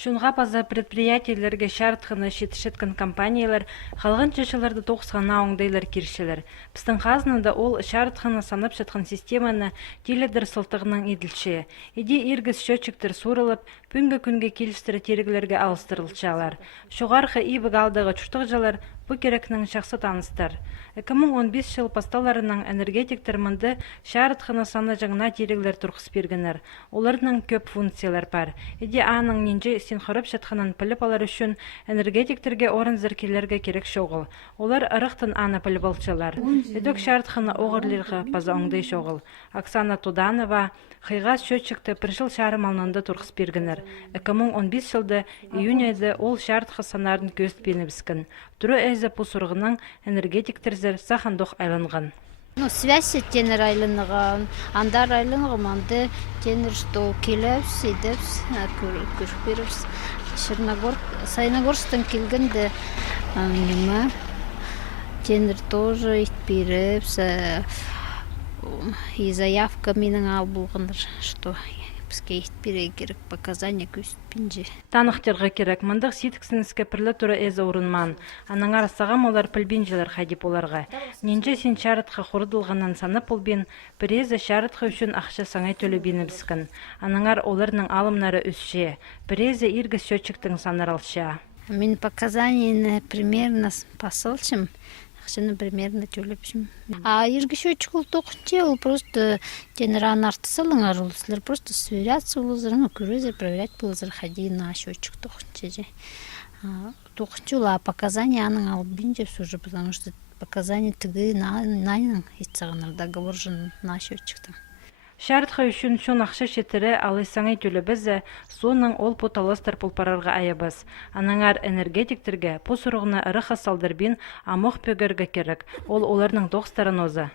Шунға паза предприятиелерге шартхыны шетішеткен компаниялар қалған чешілерді тоқсығана оңдайлар кершілер. Біздің қазынында ол шартхыны санып шеткен системаны теледір сылтығының еділші. Еде иргіз счетчиктер сурылып, пүнгі күнге келістірі терігілерге алыстырылчалар. Шуғарқы ибі қалдығы чүштіғжалар бұл керекнің шақсы таныстар. 2015 жыл пасталарының энергетиктер мұнды шартхыны саны жаңына терігілер тұрқыс бергенер. Оларының көп функциялар бар. Еде аның ненже сен қырып жатқанын піліп алар үшін энергетиктерге орын зіркелерге керек шоғыл. Олар ырықтын аны піліп алчалар. Едік шартхыны оғырлерға паза оңдай шоғыл. Оксана Туданова қиға счетчикті бір жыл шарым алынында тұрқыс бергенер. 2015 жылды июнь айды ол шартхы санарын көст бенебіскен. Түрі әзі пұсырғының энергетиктерзер сахандық айланған. Связь тенер айланған, андар айланған, анды тенер что келевс, едевс, көршперевс. Сайнагорстан келгенде тенер тоже итперевс, и заявка менің ал болғандар, что бізге итпере керек показания көстпенже. Танықтырға керек, мұндық сетіксініске пірлі түрі әзі орынман. Аның арасағам олар пілбенжелер қадеп оларға. Ненже сен шарытқа құрдылғаннан санып олбен, бір әзі шарытқа үшін ақша саңай төлі бені бізкін. Аныңар оларының алымнары үсше, бір әзі иргі счетчиктің санар алша. Мен показания примерно посылшым. Примерно төлепшім. А иргі счетчик ол тоқынче, ол просто тенеран артысылың арулысылар, просто сверяться улызыр, көрезер, проверять булызыр, ходи на счетчик тоқынче. Тоқынче ол, а показания аның алып бенже уже, потому что показания тігі найның естіғаныр, договор жын на счетчиктің. Шартха үшін шон ақша шетірі алысаңай төлі бізі, соның ол поталыстар пұлпарарға айыбыз. Анаңар энергетиктерге пұсырғына ұры қасалдыр бен амық пөгерге керек, ол оларының доқстарын озы.